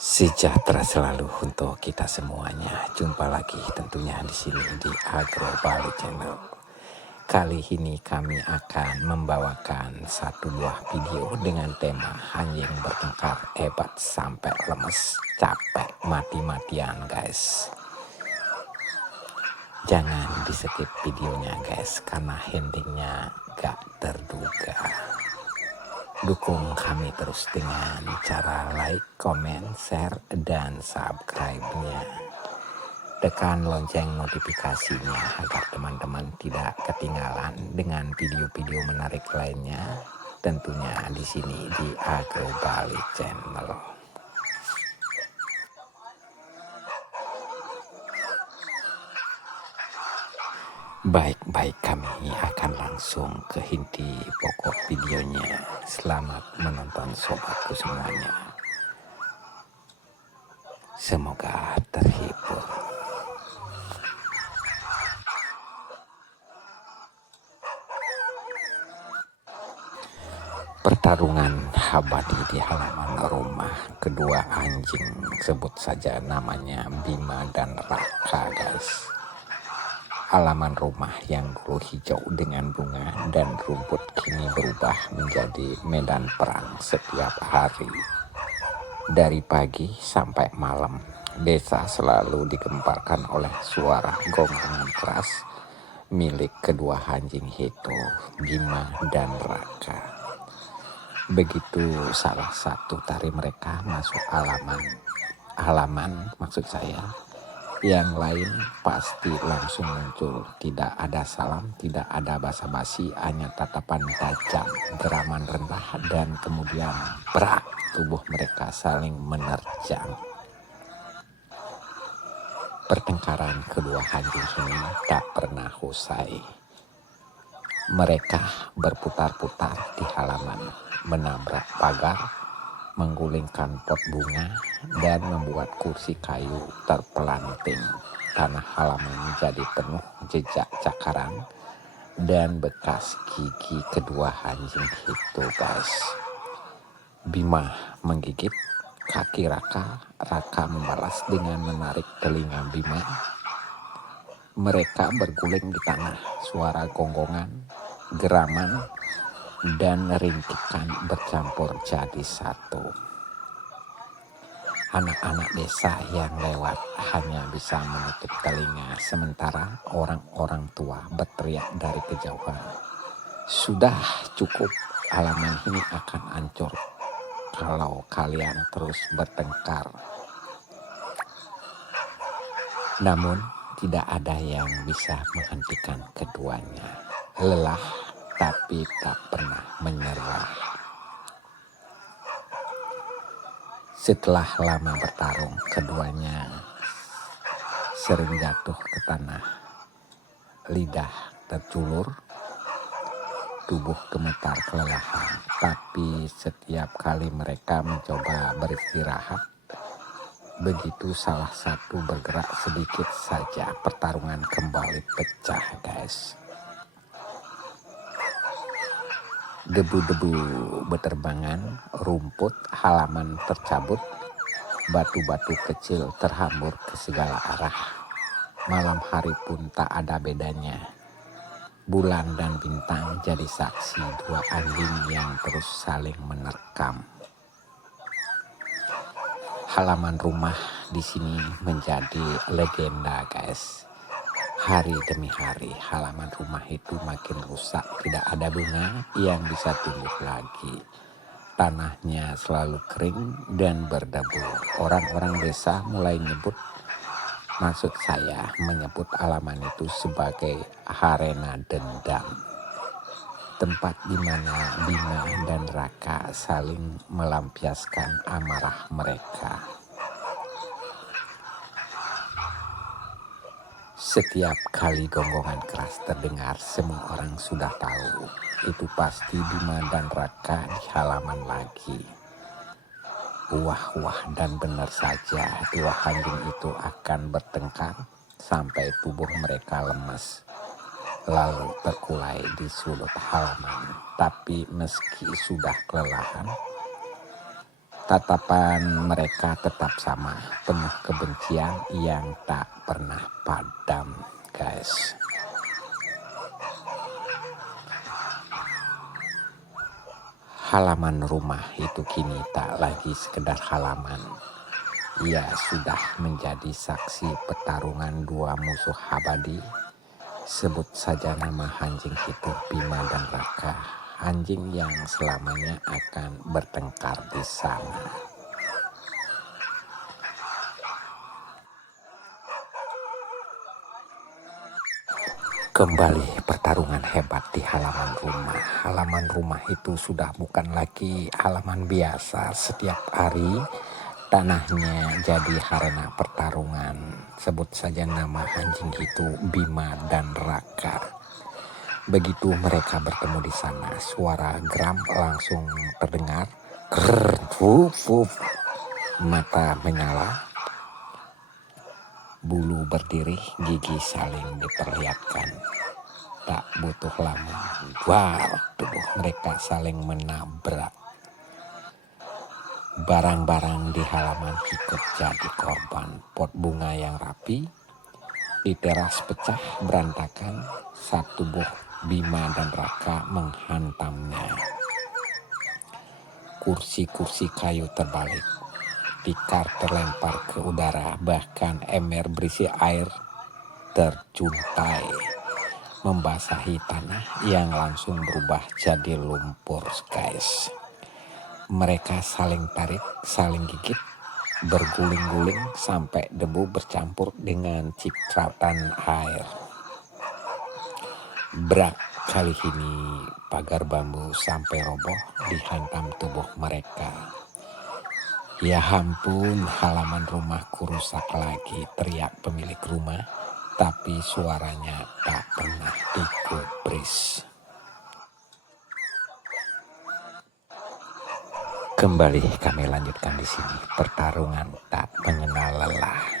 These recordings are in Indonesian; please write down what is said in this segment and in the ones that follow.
Sejahtera selalu untuk kita semuanya. Jumpa lagi tentunya di sini di Agro Bali Channel. Kali ini kami akan membawakan satu buah video dengan tema anjing bertengkar hebat sampai lemes, capek mati-matian guys. Jangan di skip videonya guys, karena endingnya gak terduga. Dukung kami terus dengan cara like, komen, share, dan subscribe-nya. Tekan lonceng notifikasinya agar teman-teman tidak ketinggalan dengan video-video menarik lainnya. Tentunya di sini di Agro Bali Channel. Baik-baik, kami akan langsung ke inti pokok videonya. Selamat menonton sobatku semuanya. Semoga terhibur. Pertarungan abadi di halaman rumah kedua anjing, sebut saja namanya Bima dan Raka guys. Halaman rumah yang dulu hijau dengan bunga dan rumput kini berubah menjadi medan perang setiap hari. Dari pagi sampai malam, desa selalu digemparkan oleh suara gonggong keras milik kedua anjing itu, Bima dan Raka. Begitu salah satu dari mereka masuk halaman maksud saya, yang lain pasti langsung muncul. Tidak ada salam, tidak ada basa-basi, hanya tatapan tajam, geraman rendah, dan kemudian berak, tubuh mereka saling menerjang. Pertengkaran kedua anjing ini tak pernah usai. Mereka berputar-putar di halaman, menabrak pagar, menggulingkan pot bunga, dan membuat kursi kayu terpelanting. Tanah halaman menjadi penuh jejak cakaran dan bekas gigi kedua anjing itu guys. Bima menggigit kaki Raka, Raka membalas dengan menarik telinga Bima. Mereka berguling di tanah, suara gonggongan, geraman, dan rintikan bercampur jadi satu. Anak-anak desa yang lewat hanya bisa menutup telinga, sementara orang-orang tua berteriak dari kejauhan, "Sudah cukup, halaman ini akan hancur kalau kalian terus bertengkar." Namun tidak ada yang bisa menghentikan keduanya. Lelah tapi tak pernah menyerah. Setelah lama bertarung, keduanya sering jatuh ke tanah. Lidah terculur, tubuh gemetar kelelahan. Tapi setiap kali mereka mencoba beristirahat, begitu salah satu bergerak sedikit saja, pertarungan kembali pecah guys. Debu-debu berterbangan, rumput halaman tercabut, batu-batu kecil terhambur ke segala arah. Malam hari pun tak ada bedanya. Bulan dan bintang jadi saksi dua anjing yang terus saling menerkam. Halaman rumah di sini menjadi legenda guys. Hari demi hari halaman rumah itu makin rusak, tidak ada bunga yang bisa tumbuh lagi. Tanahnya selalu kering dan berdebu. Orang-orang desa mulai maksud saya menyebut halaman itu sebagai arena dendam. Tempat di mana Bima dan Raka saling melampiaskan amarah mereka. Setiap kali gonggongan keras terdengar, semua orang sudah tahu itu pasti Bima dan Raka di halaman lagi. Wah, dan benar saja dua anjing itu akan bertengkar sampai tubuh mereka lemas, lalu terkulai di sudut halaman. Tapi meski sudah kelelahan, Tatapan mereka tetap sama, penuh kebencian yang tak pernah padam, guys. Halaman rumah itu kini tak lagi sekedar halaman. Ia sudah menjadi saksi pertarungan dua musuh abadi. Sebut saja nama anjing itu, Bima dan Raka. Anjing yang selamanya akan bertengkar di sana. Kembali pertarungan hebat di halaman rumah. Halaman rumah itu sudah bukan lagi halaman biasa. Setiap hari tanahnya jadi arena pertarungan. Sebut saja nama anjing itu, Bima dan Raka. Begitu mereka bertemu di sana, suara geram langsung terdengar. Krrr, wuf, wuf. Mata menyala, bulu berdiri, gigi saling diperlihatkan. Tak butuh lama, wow, tubuh mereka saling menabrak. Barang-barang di halaman ikut jadi korban. Pot bunga yang rapi di teras pecah berantakan saat tubuh Bima dan Raka menghantamnya. Kursi-kursi kayu terbalik, tikar terlempar ke udara, bahkan ember berisi air terjuntai membasahi tanah yang langsung berubah jadi lumpur, guys. Mereka saling tarik, saling gigit, berguling-guling sampai debu bercampur dengan cipratan air. Brak, kali ini pagar bambu sampai roboh dihantam tubuh mereka. Ya ampun, halaman rumahku rusak lagi, teriak pemilik rumah. Tapi suaranya tak pernah digubris. Kembali kami lanjutkan di sini. Pertarungan tak mengenal lelah.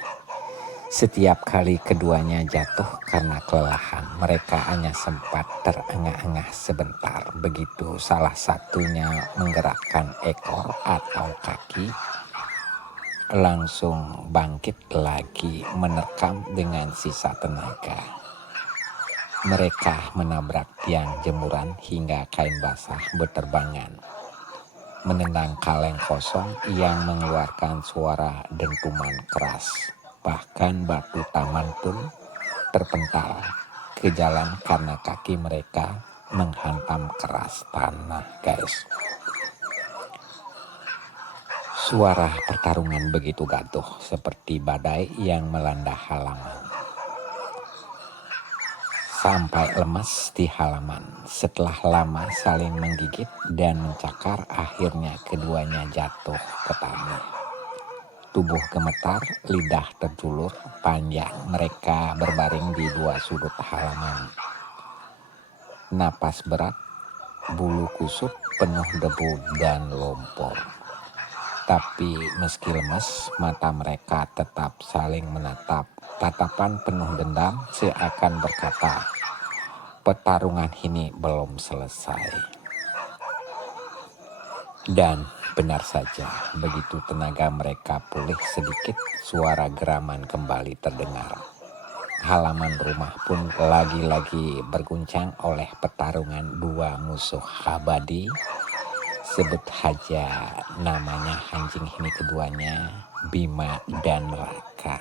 Setiap kali keduanya jatuh karena kelelahan, mereka hanya sempat terengah-engah sebentar. Begitu salah satunya menggerakkan ekor atau kaki, langsung bangkit lagi menerkam dengan sisa tenaga. Mereka menabrak tiang jemuran hingga kain basah berterbangan, menendang kaleng kosong yang mengeluarkan suara dentuman keras. Bahkan batu taman pun terpental ke jalan karena kaki mereka menghantam keras tanah, guys. Suara pertarungan begitu gaduh seperti badai yang melanda halaman. Sampai lemas di halaman. Setelah lama saling menggigit dan mencakar, akhirnya keduanya jatuh ke tanah. Tubuh gemetar, lidah terjulur panjang. Mereka berbaring di dua sudut halaman. Napas berat, bulu kusut, penuh debu dan lumpur. Tapi meski lemas, mata mereka tetap saling menatap. Tatapan penuh dendam seakan berkata, pertarungan ini belum selesai. Dan benar saja, begitu tenaga mereka pulih sedikit, suara geraman kembali terdengar. Halaman rumah pun lagi-lagi berguncang oleh pertarungan dua musuh abadi. Sebut saja namanya anjing ini keduanya, Bima dan Raka.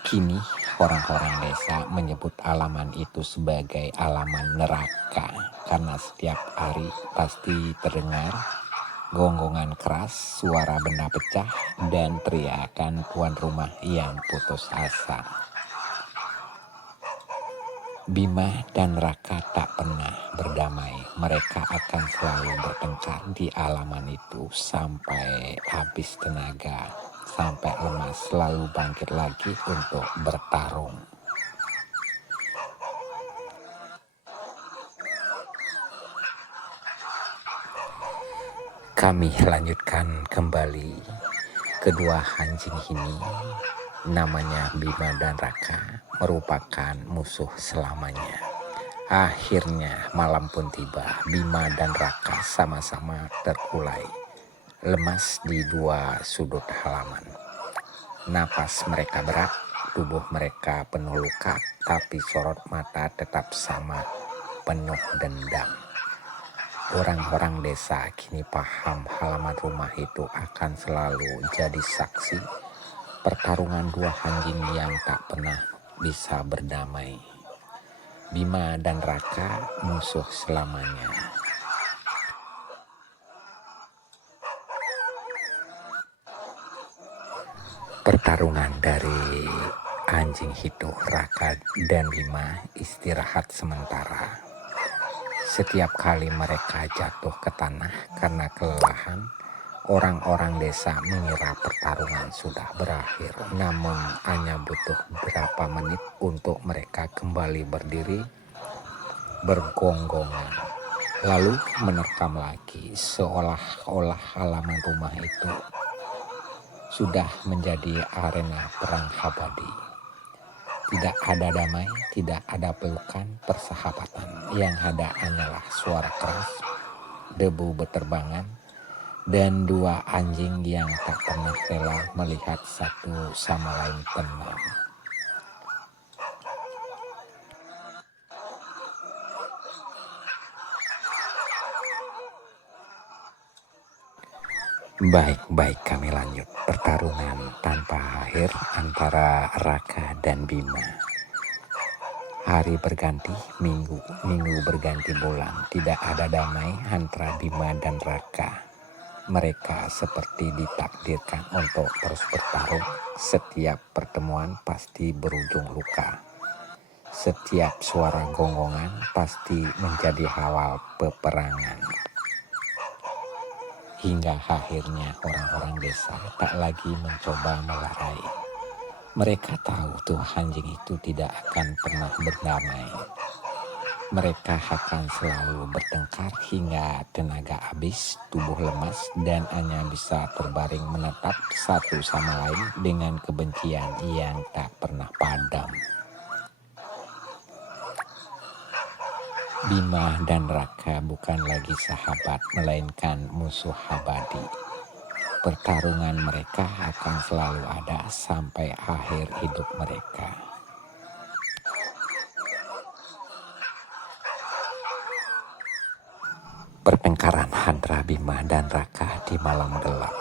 Kini orang-orang desa menyebut halaman itu sebagai halaman neraka karena setiap hari pasti terdengar gonggongan keras, suara benda pecah, dan teriakan tuan rumah yang putus asa. Bima dan Raka tak pernah berdamai. Mereka akan selalu bertengkar di halaman itu sampai habis tenaga, sampai lemas, selalu bangkit lagi untuk bertarung. Kami lanjutkan kembali. Kedua anjing ini, namanya Bima dan Raka, merupakan musuh selamanya. Akhirnya malam pun tiba. Bima dan Raka sama-sama terkulai, lemas di dua sudut halaman. Napas mereka berat, tubuh mereka penuh luka, tapi sorot mata tetap sama, penuh dendam. Orang-orang desa kini paham halaman rumah itu akan selalu jadi saksi pertarungan dua anjing yang tak pernah bisa berdamai. Bima dan Raka musuh selamanya. Pertarungan dari anjing itu, Raka dan Bima istirahat sementara. Setiap kali mereka jatuh ke tanah karena kelelahan, orang-orang desa mengira pertarungan sudah berakhir. Namun hanya butuh beberapa menit untuk mereka kembali berdiri bergonggongan, lalu menerkam lagi, seolah-olah halaman rumah itu sudah menjadi arena perang abadi. Tidak ada damai, tidak ada pelukan, persahabatan. Yang ada hanyalah suara keras, debu beterbangan, dan dua anjing yang tak pernah rela melihat satu sama lain tenang. Baik, kami lanjut. Pertarungan tanpa akhir antara Raka dan Bima. Hari berganti, minggu berganti bulan. Tidak ada damai antara Bima dan Raka. Mereka seperti ditakdirkan untuk terus bertarung. Setiap pertemuan pasti berujung luka. Setiap suara gonggongan pasti menjadi awal peperangan. Hingga akhirnya orang-orang desa tak lagi mencoba melerai. Mereka tahu tuh anjing itu tidak akan pernah berdamai. Mereka akan selalu bertengkar hingga tenaga habis, tubuh lemas, dan hanya bisa terbaring menatap satu sama lain dengan kebencian yang tak pernah padam. Bima dan Raka bukan lagi sahabat, melainkan musuh abadi. Pertarungan mereka akan selalu ada sampai akhir hidup mereka. Pertengkaran antara Bima dan Raka di malam gelap.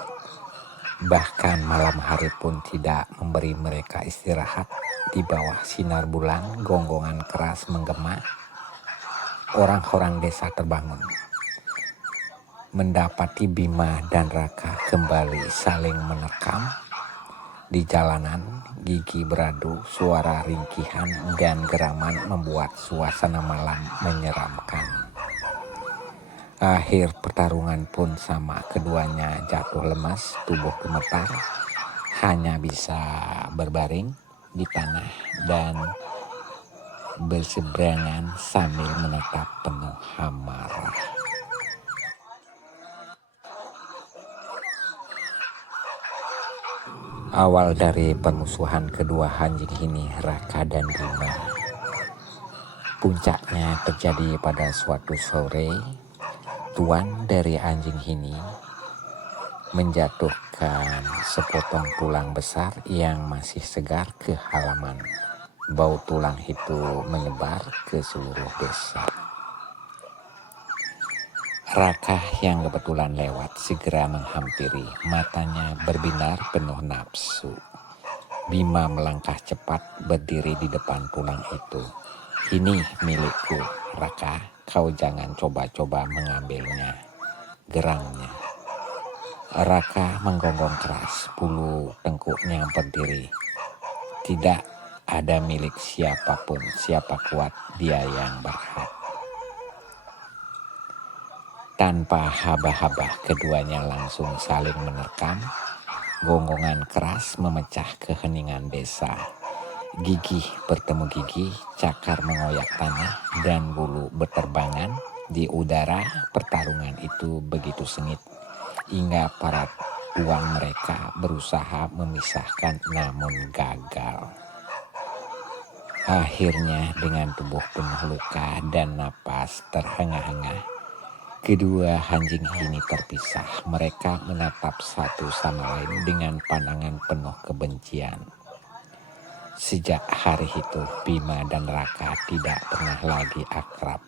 Bahkan malam hari pun tidak memberi mereka istirahat. Di bawah sinar bulan, gonggongan keras menggema. Orang-orang desa terbangun, mendapati Bima dan Raka kembali saling menerkam. Di jalanan, gigi beradu, suara ringkihan dan geraman membuat suasana malam menyeramkan. Akhir pertarungan pun sama, keduanya jatuh lemas, tubuh gemetar, hanya bisa berbaring di tanah dan berseberangan sambil menatap penuh amarah. Awal dari permusuhan kedua anjing ini, Raka dan Bima. Puncaknya terjadi pada suatu sore. Tuan dari anjing ini menjatuhkan sepotong tulang besar yang masih segar ke halaman. Bau tulang itu menyebar ke seluruh desa. Raka yang kebetulan lewat segera menghampiri, matanya berbinar penuh nafsu. Bima melangkah cepat berdiri di depan tulang itu. "Ini milikku, Raka, kau jangan coba-coba mengambilnya," geramnya. Raka menggonggong keras, bulu tengkuknya berdiri. "Tidak ada milik siapapun, siapa kuat dia yang berhak." Tanpa haba-haba, keduanya langsung saling menerkam. Gonggongan keras memecah keheningan desa. Gigi bertemu gigi, cakar mengoyak tanah, dan bulu berterbangan di udara. Pertarungan itu begitu sengit, hingga para tuan mereka berusaha memisahkan namun gagal. Akhirnya dengan tubuh penuh luka dan napas terhengah-hengah, kedua anjing ini terpisah. Mereka menatap satu sama lain dengan pandangan penuh kebencian. Sejak hari itu, Bima dan Raka tidak pernah lagi akrab.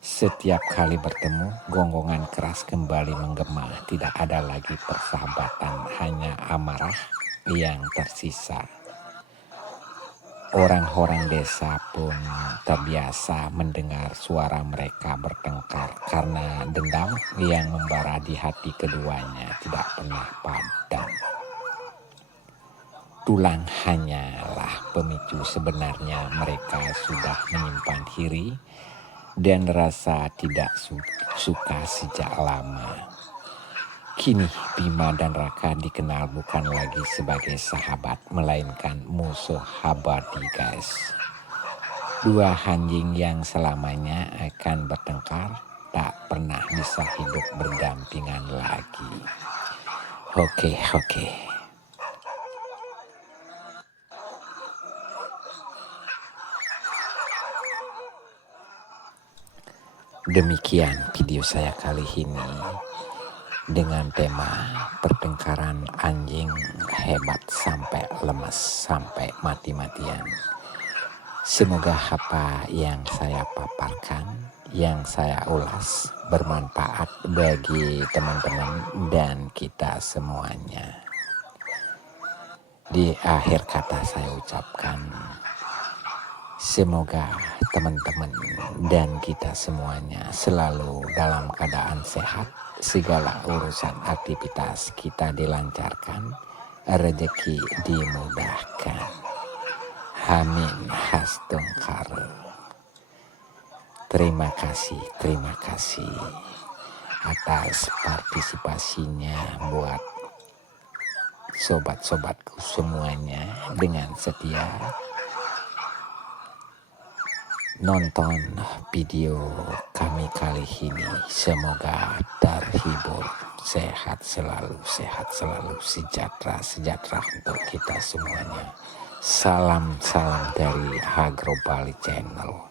Setiap kali bertemu, gonggongan keras kembali menggema. Tidak ada lagi persahabatan, hanya amarah yang tersisa. Orang-orang desa pun terbiasa mendengar suara mereka bertengkar karena dendam yang membara di hati keduanya tidak pernah padam. Tulang hanyalah pemicu, sebenarnya mereka sudah menyimpan iri dan rasa tidak suka sejak lama. Kini Bima dan Raka dikenal bukan lagi sebagai sahabat, melainkan musuh abadi, guys. Dua anjing yang selamanya akan bertengkar tak pernah bisa hidup berdampingan lagi. Oke. Demikian video saya kali ini dengan tema pertengkaran anjing hebat sampai lemas, sampai mati-matian. Semoga apa yang saya paparkan, yang saya ulas bermanfaat bagi teman-teman dan kita semuanya. Di akhir kata saya ucapkan, semoga teman-teman dan kita semuanya selalu dalam keadaan sehat, segala urusan aktivitas kita dilancarkan, rezeki dimudahkan. Amin hastungkar. Terima kasih atas partisipasinya buat sobat-sobatku semuanya dengan setia nonton video kami kali ini. Semoga terhibur, sehat selalu, sejahtera untuk kita semuanya. Salam dari Agrobali Channel.